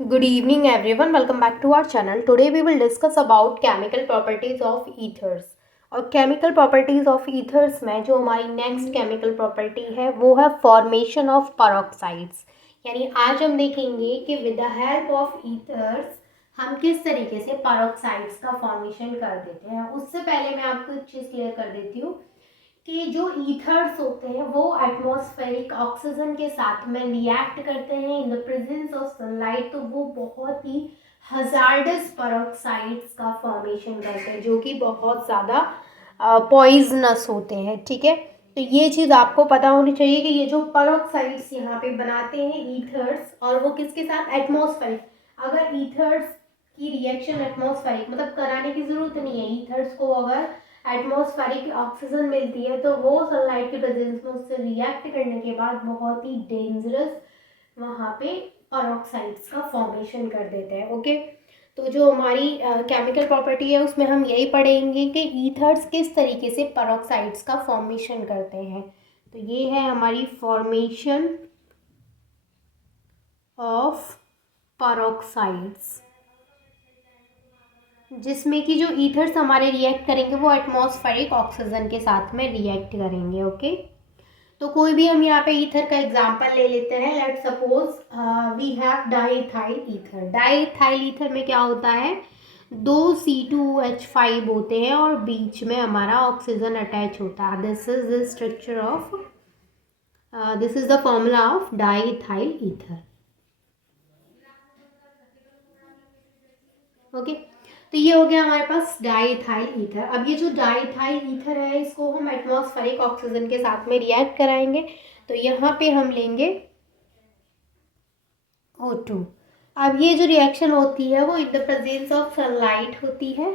Good evening everyone, welcome back to our channel. Today we will discuss about chemical properties of ethers. और chemical properties of ethers में जो हमारी next chemical property है वो है formation of peroxides. यानी आज हम देखेंगे कि with the help of ethers हम किस तरीके से peroxides का formation कर देते हैं. उससे पहले मैं आपको एक चीज़ क्लियर कर देती हूँ कि जो ईथर्स होते हैं वो एटमॉस्फेरिक ऑक्सीजन के साथ में रिएक्ट करते हैं in the presence of sunlight, तो वो बहुत ही हजार्डस पेरोक्साइड्स का फॉर्मेशन करते हैं जो कि बहुत ज़्यादा पॉइजनस होते हैं. ठीक है, तो ये चीज़ आपको पता होनी चाहिए कि ये जो पेरोक्साइड्स यहाँ पे बनाते हैं ईथर्स, और वो किसके साथ, एटमॉस्फेरिक. अगर ईथर्स की रिएक्शन एटमॉस्फेरिक मतलब कराने की ज़रूरत नहीं है, ईथर्स को अगर एटमॉस्फेरिक ऑक्सीजन मिलती है तो वो सनलाइट के प्रेजेंस में उससे रिएक्ट करने के बाद बहुत ही डेंजरस वहाँ पे पेरोक्साइड्स का फॉर्मेशन कर देते हैं. ओके, तो जो हमारी केमिकल प्रॉपर्टी है उसमें हम यही पढ़ेंगे कि ईथर्स किस तरीके से पेरोक्साइड्स का फॉर्मेशन करते हैं. तो ये है हमारी फॉर्मेशन ऑफ पेरोक्साइड्स, जिसमें कि जो ईथर्स हमारे रिएक्ट करेंगे वो एटमॉस्फेरिक ऑक्सीजन के साथ में रिएक्ट करेंगे. ओके, तो कोई भी हम यहाँ पे ईथर का एग्जांपल ले लेते हैं. Let suppose we have diethyl ether. Diethyl ether में क्या होता है, दो C2H5 होते हैं और बीच में हमारा ऑक्सीजन अटैच होता है. This is the structure of this is the formula of diethyl ether. Okay, तो ये हो गया हमारे पास डाईइथाइल ईथर. अब ये जो डाईइथाइल ईथर है इसको हम एटमॉस्फेरिक ऑक्सीजन के साथ में रिएक्ट कराएंगे. तो यहाँ पे हम लेंगे O2. अब ये जो रिएक्शन होती है वो in the presence of sunlight होती है,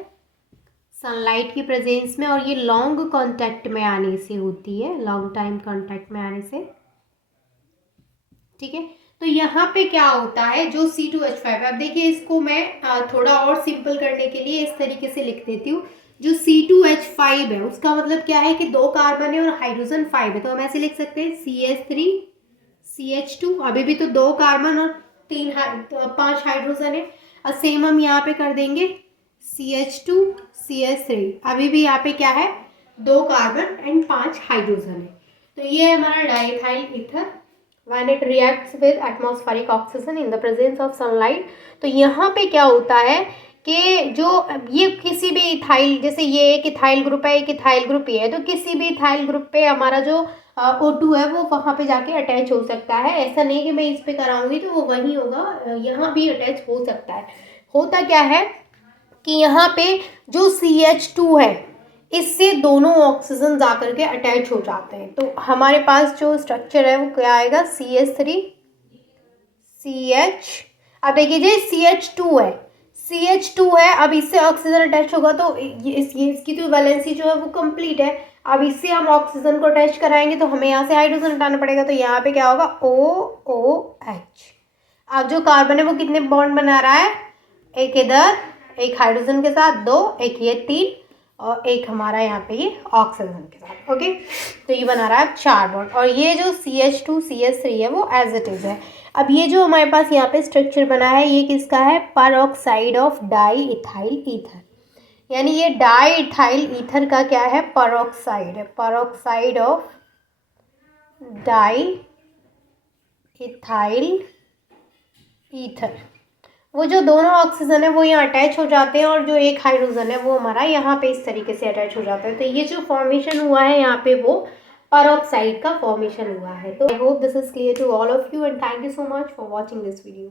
सनलाइट की प्रेजेंस में, और ये लॉन्ग कांटेक्ट में आने से होती है, लॉन्ग टाइम कांटेक्ट में आने से. ठीक है, तो यहाँ पे क्या होता है, जो C2H5 है, अब देखिए इसको मैं थोड़ा और सिंपल करने के लिए इस तरीके से लिख देती हूँ. जो C2H5 है उसका मतलब क्या है कि दो कार्बन है और हाइड्रोजन 5 है, तो हम ऐसे लिख सकते हैं CH3 CH2. अभी भी तो दो कार्बन और 5 हाइड्रोजन है. और सेम हम यहाँ पे कर देंगे CH2 CH3. अभी भी यहाँ पे क्या है, दो कार्बन एंड 5 हाइड्रोजन है. तो ये है हमारा diethyl ether when it reacts with atmospheric oxygen in the presence of sunlight. तो यहाँ पे क्या होता है कि जो ये किसी भी इथाइल, जैसे ये एक इथाइल ग्रुप है, एक इथाइल ग्रुप ये है, तो किसी भी इथाइल ग्रुप पे हमारा जो O2 है वो वहाँ पे जाके अटैच हो सकता है. ऐसा नहीं कि मैं इस पे कराऊंगी तो वो वहीं होगा, यहाँ भी अटैच हो सकता है. होता क्या है कि यहाँ पे जो CH2 है इससे दोनों ऑक्सीजन जा करके अटैच हो जाते हैं. तो हमारे पास जो स्ट्रक्चर है वो क्या आएगा, CH3 CH. अब देखिए CH2 है, CH2 है, अब इससे ऑक्सीजन अटैच होगा तो इसकी तो वैलेंसी जो है वो कंप्लीट है. अब इससे हम ऑक्सीजन को अटैच कराएंगे तो हमें यहाँ से हाइड्रोजन हटाना पड़ेगा. तो यहाँ पे क्या होगा, OOH. अब जो कार्बन है वो कितने बॉन्ड बना रहा है, एक इधर, एक हाइड्रोजन के साथ दो, एक ये 3, और एक हमारा यहाँ पे ये ऑक्सीजन के साथ. ओके, तो ये बना रहा है 4 बॉन्ड. और ये जो CH2 CH3 है वो एज इट इज़ है. अब ये जो हमारे पास यहाँ पे स्ट्रक्चर बना है ये किसका है, पेरोक्साइड ऑफ डाईइथाइल ईथर. यानी ये डाईइथाइल ईथर का क्या है, पेरोक्साइड है, पेरोक्साइड ऑफ डाईइथाइल ईथर. वो जो दोनों ऑक्सीजन है वो यहाँ अटैच हो जाते हैं और जो एक हाइड्रोजन है वो हमारा यहाँ पे इस तरीके से अटैच हो जाता है. तो ये जो फॉर्मेशन हुआ है यहाँ पे वो पेरोक्साइड का फॉर्मेशन हुआ है. तो I hope this is clear to all of you and thank you so much for watching this video.